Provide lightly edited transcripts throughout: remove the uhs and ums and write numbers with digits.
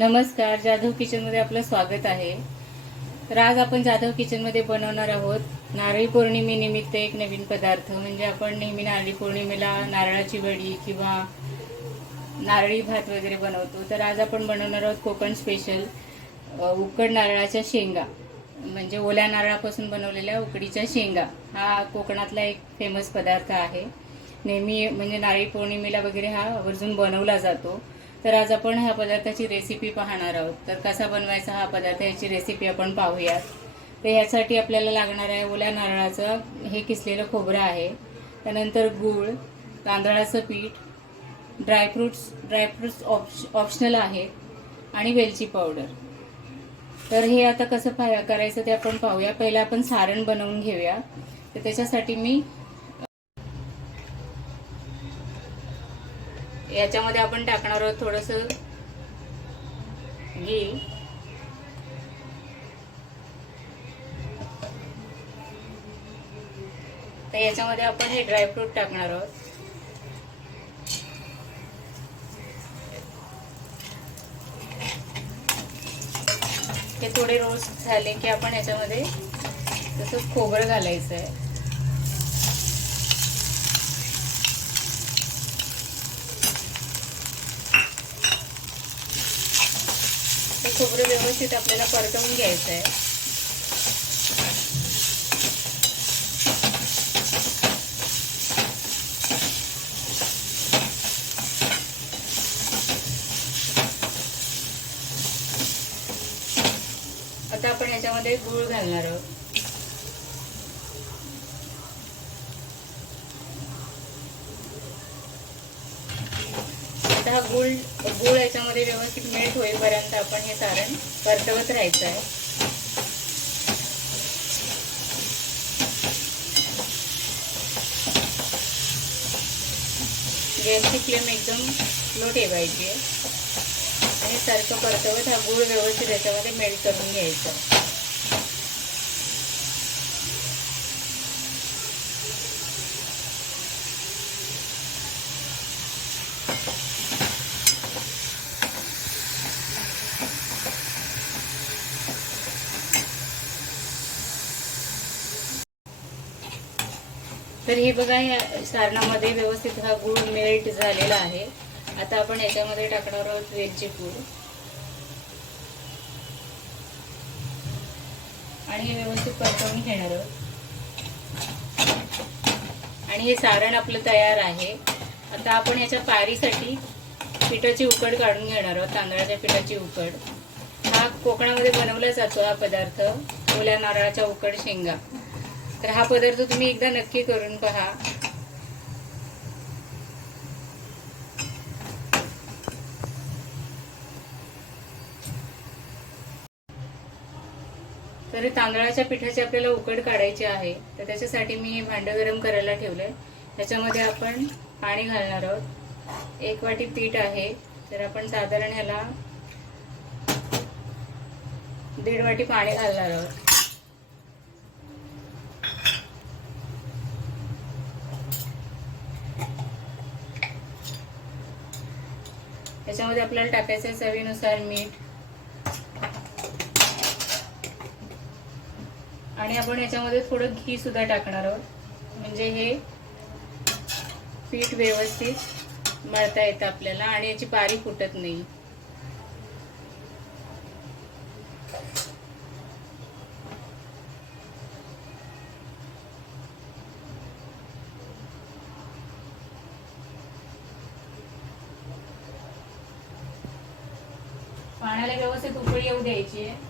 नमस्कार, जाधव किचनमध्ये आपलं स्वागत आहे। तर आज आपण जाधव किचनमध्ये बनवणार आहोत नारळी पौर्णिमेनिमित्त एक नवीन पदार्थ। म्हणजे आपण नेहमी नारळी पौर्णिमेला नारळाची वडी किंवा नारळी भात वगैरे बनवतो, तर आज आपण बनवणार आहोत कोकण स्पेशल उकड नारळाच्या शेंगा। म्हणजे ओल्या नारळापासून बनवलेल्या उकडीच्या शेंगा हा कोकणातला एक फेमस पदार्थ आहे। नेहमी म्हणजे नारळी पौर्णिमेला वगैरे हा आवर्जून बनवला जातो। तर आज आपण ह्या पदार्थाची रेसिपी पाहणार आहोत। तर कसा बनवायचा हा पदार्थ याची रेसिपी आपण पाहूयात। तर यासाठी आपल्याला लागणार आहे ओल्या नारळाचं हे किसलेलं खोबरं आहे, त्यानंतर गूळ, तांदळाचं पीठ, ड्रायफ्रुट्स ऑप्शनल आहे आणि वेलची पावडर। तर हे आता कसं करायचं ते आपण पाहूया। पहिला आपण सारण बनवून घेऊया। तर त्याच्यासाठी मी याच्यामध्ये आपण टाकणार आहोत थोडंसं घी, तर याच्यामध्ये आपण हे ड्रायफ्रूट टाकणार आहोत। हे थोडे रोस्ट झाले की आपण याच्यामध्ये तसं खोबरं घालायचं आहे। हे खोबरं व्यवस्थित आपल्याला परतवून घ्यायचं आहे। आता आपण याच्यामध्ये गूळ घालणार आहोत। आता हा गूळ याच्यामध्ये व्यवस्थित मेल्ट होईपर्यंत आपण हे सारण परतवत राहायचं आहे। गॅसची फ्लेम एकदम स्लो ठेवायची आहे आणि सारखं परतवत हा गूळ व्यवस्थित याच्यामध्ये मेल्ट करून घ्यायचा। तर हे बघा, या सारणामध्ये व्यवस्थित हा गूळ मेल्ट झालेला आहे। आता आपण याच्यामध्ये टाकणार आहोत वेलची पूड आणि हे व्यवस्थित परतवून घेणार आहोत। आणि हे सारण आपलं तयार आहे। आता आपण याच्या पारीसाठी पिठाची उकड काढून घेणार आहोत, तांदळाच्या पिठाची उकड। हा कोकणामध्ये बनवला जातो हा पदार्थ, ओल्या नारळाच्या उकड शेंगा। तर हा पदार्थ तुम्ही एकदा नक्की करून पहा। तर तांदळाच्या पिठाची आपल्याला उकड काढायची आहे, तर त्याच्यासाठी मी हे भांडं गरम करायला ठेवलंय। त्याच्यामध्ये आपण पाणी घालणार आहोत। 1 वाटी पीठ आहे, तर आपण साधारण ह्याला 1.5 वाटी पाणी घालणार आहोत। त्याच्यामध्ये आपल्याला टाकायचं चवीनुसार मीठ आणि आपण याच्यामध्ये थोडं घी सुद्धा टाकणार आहोत, म्हणजे हे पीठ व्यवस्थित मळता येतं आपल्याला आणि याची पारी फुटत नाही। पाण्याला व्यवस्थित उकळी येऊ द्यायची आहे।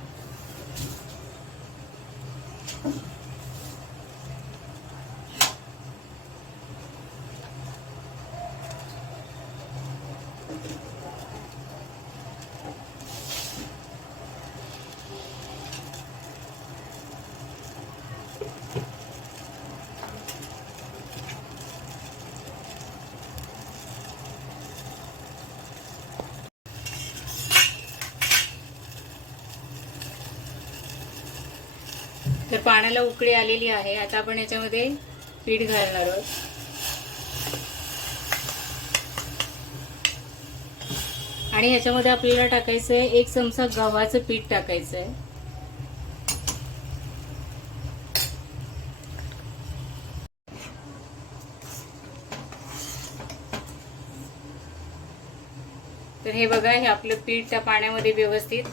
तर पाण्याला उकळी आलेली आहे। आता आपण याच्यामध्ये पीठ घालणार आहोत आणि ह्याच्यामध्ये आपल्याला टाकायचं आहे 1 चमचा गव्हाचं पीठ टाकायचं आहे. तर हे बघा, हे आपलं पीठ त्या पाण्यामध्ये व्यवस्थित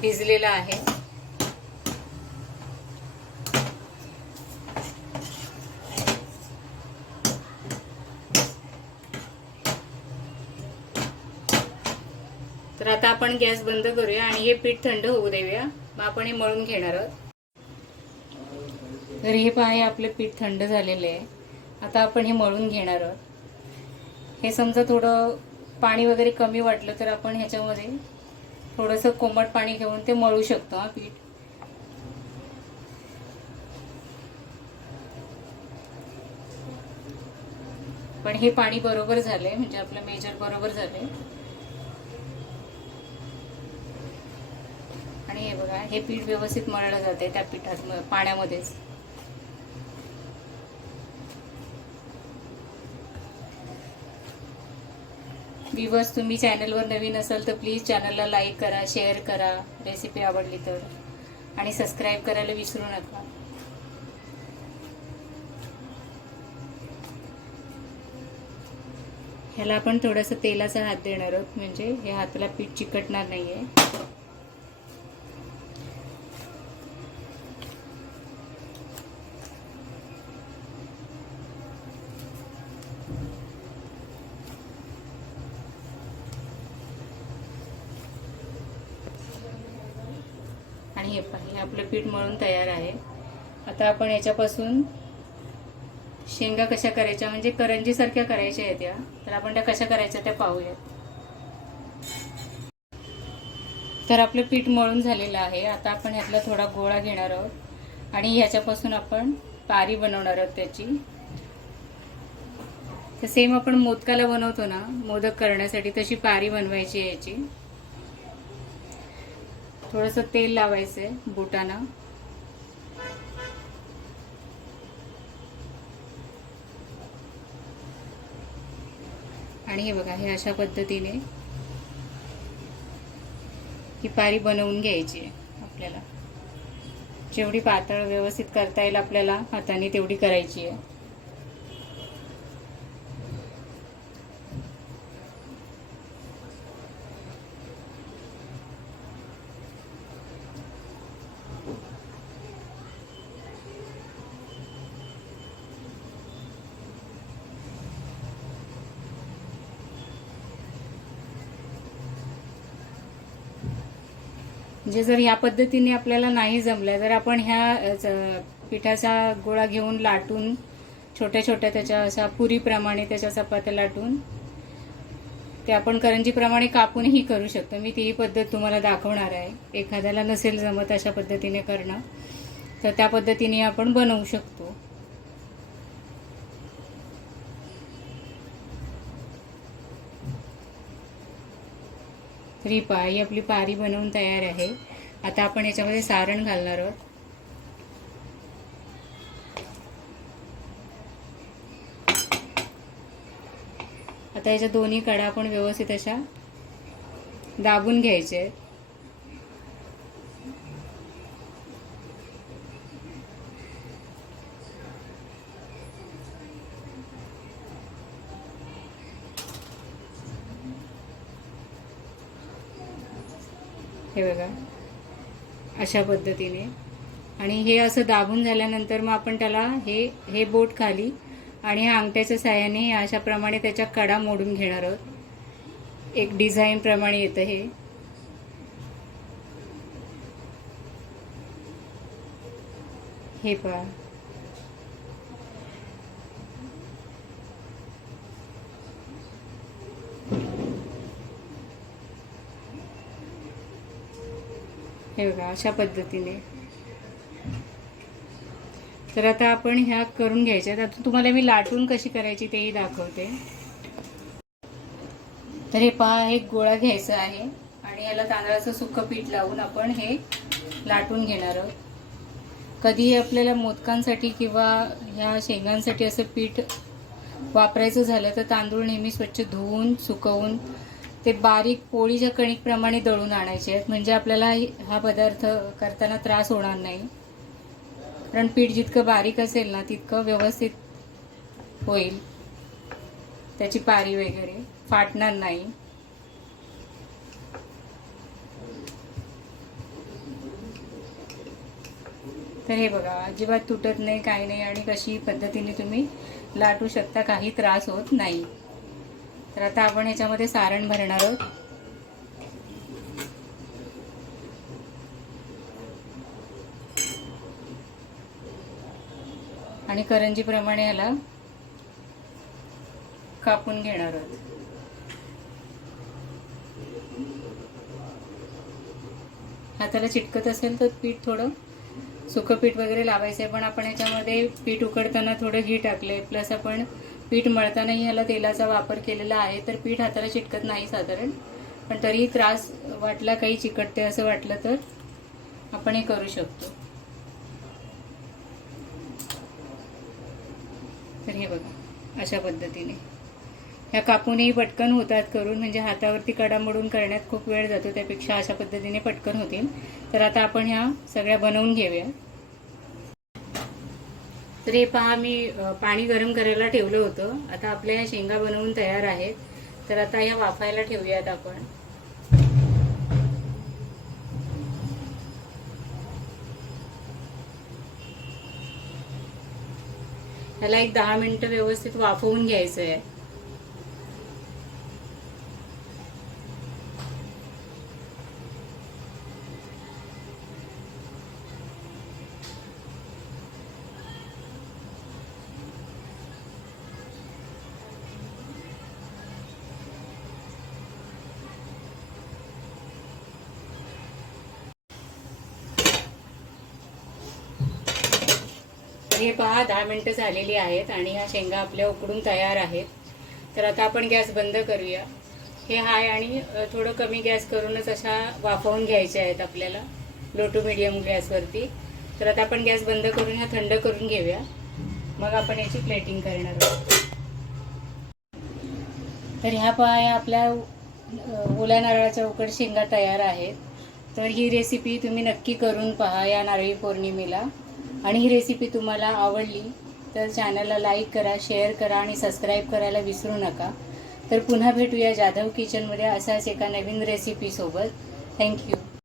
भिजलेलं आहे. तर आता आपण गॅस बंद करूया आणि हे पीठ थंड होऊ देऊया. मग आपण हे मळून घेणार आहोत. तर हे पहा, हे आपलं पीठ थंड झालेलं आहे. आता आपण हे मळून घेणार आहोत. हे समजा थोडं पाणी वगैरे कमी वाटलं तर आपण ह्याच्यामध्ये थोडंसं कोमट पाणी घेऊन ते मळू शकतो हा पीठ. पण हे पाणी बरोबर झालंय, म्हणजे आपलं मेजर बरोबर झालंय. आणि हे बघा, हे पीठ व्यवस्थित मळलं जाते त्या पिठात पाण्यामध्येच. व्ह्यूअर्स, तुम्ही चॅनलवर नवीन असाल तर प्लीज चॅनलला लाईक करा, शेअर करा, रेसिपी आवडली तर, आणि सबस्क्राईब करायला विसरू नका. ह्याला आपण थोडंसं तेलाचा हात देणार आहोत, म्हणजे हे हाताला पीठ चिकटणार नाहीये. आणि हे पहा, आपलं पीठ मळून तयार आहे. आता आपण याच्यापासून शेंगा कशा करायच्या, म्हणजे करंजी सारख्या करायच्या आहेत त्या. तर आपण त्या कशा करायच्या त्या पाहूयात. तर आपलं पीठ मळून झालेलं आहे. आता आपण ह्यातला थोडा गोळा घेणार आहोत आणि ह्याच्यापासून आपण पारी बनवणार आहोत त्याची. तर सेम आपण मोदकाला बनवतो ना, मोदक करण्यासाठी, तशी पारी बनवायची आहे याची. थोडंसं तेल लावायचंय बोटानं. आणि हे बघा, हे अशा पद्धतीने ही पारी बनवून घ्यायची आहे आपल्याला. जेवढी पातळ व्यवस्थित करता येईल आपल्याला हाताने तेवढी करायची आहे. म्हणजे जर ह्या पद्धतीने आपल्याला नाही जमलं तर आपण ह्या पिठाचा गोळा घेऊन लाटून छोट्या छोट्या त्याच्या अशा पुरीप्रमाणे त्याच्या चपात्या लाटून ते आपण करंजीप्रमाणे कापूनही करू शकतो. मी ती पद्धत तुम्हाला दाखवणार आहे. एखाद्याला नसेल जमत अशा पद्धतीने करणं तर त्या पद्धतीने आपण बनवू शकतो. तर ही आपली पारी बनवून तयार आहे. आता आपण याच्यामध्ये सारण घालणार आहोत. आता याच्या दोन्ही कडा आपण व्यवस्थित अशा दाबून घ्यायचे आहेत. हे बघा, अशा पद्धतीने. आणि हे असं दाबून झाल्यानंतर मग आपण त्याला हे बोट खाली आणि ह्या अंगठ्याच्या साहाय्याने अशा प्रमाणे त्याच्या कडा मोडून घेणार आहोत. एक डिझाईन प्रमाणे येतं हे पहा. हे बघा, अशा पद्धतीने. तर आता आपण ह्या करून घ्यायच्या. आता तुम्हाला मी लाटून कशी करायची तेही दाखवते. तर हे पहा, एक गोळा घ्यायचा आहे आणि याला तांदळाचं सुक्क पीठ लावून आपण हे लाटून घेणार आहोत. कधीही आपल्याला मोदकांसाठी किंवा ह्या शेंगांसाठी असं पीठ वापरायचं झालं तर तांदूळ नेहमी स्वच्छ धुवून सुकवून ते बारीक पोळीच्या कणिकप्रमाणे दळून आणायचे आहेत, म्हणजे आपल्याला हा पदार्थ करताना त्रास होणार नाही. कारण पीठ जितकं बारीक असेल ना तितकं व्यवस्थित होईल, त्याची पारी वगैरे फाटणार नाही. तर हे बघा, अजिबात तुटत नाही, काही नाही, आणि कशी पद्धतीने तुम्ही लाटू शकता, काही त्रास होत नाही. तर आता आपण ह्याच्यामध्ये सारण भरणार आहोत. आणि करंजीप्रमाणे ह्याला कापून घेणार आहोत. हाताला चिटकत असेल तर पीठ थोडं सुकं पीठ वगैरे लावायचं आहे, पण आपण ह्याच्यामध्ये पीठ उकडताना थोडं घी टाकले, प्लस आपण पीठ मळतानाही ह्याला तेलाचा वापर केलेला आहे, तर पीठ हाताला चिटकत नाही साधारण. पण तरीही त्रास वाटला, काही चिकटते असं वाटलं तर आपण हे करू शकतो. तर हे बघा, अशा पद्धतीने ह्या कापूनही पटकन होतात करून, म्हणजे हातावरती कडा मोडून करण्यात खूप वेळ जातो, त्यापेक्षा अशा पद्धतीने पटकन होतील. तर आता आपण ह्या सगळ्या बनवून घेऊया. तर हे पहा, मी पाणी गरम करायला ठेवलं होतं. आता आपल्या ह्या शेंगा बनवून तयार आहेत. तर आता ह्या वाफायला ठेवूयात आपण. ह्याला एक 10 मिनिटं व्यवस्थित वाफवून घ्यायचं आहे. हे पहा, 10 मिनिटं झालेली आहेत आणि ह्या शेंगा आपल्या उकडून तयार आहेत. तर आता आपण गॅस बंद करूया. हे हाय आणि थोडं कमी गॅस करूनच अशा वाफवून घ्यायच्या आहेत आपल्याला, लो टू मीडियम गॅसवरती. तर आता आपण गॅस बंद करून ह्या थंड करून घेऊया, मग आपण याची प्लेटिंग करणार आहोत. तर ह्या पहा, या आपल्या ओल्या नारळाच्या उकड शेंगा तयार आहेत. तर ही रेसिपी तुम्ही नक्की करून पहा या नारळी पौर्णिमेला. आणि ही रेसिपी तुम्हाला आवडली तर चॅनलला लाईक करा, शेअर करा आणि सबस्क्राईब करायला विसरू नका. तर पुन्हा भेटूया जाधव किचनमध्ये असाच एका नवीन रेसिपीसोबत. थँक्यू.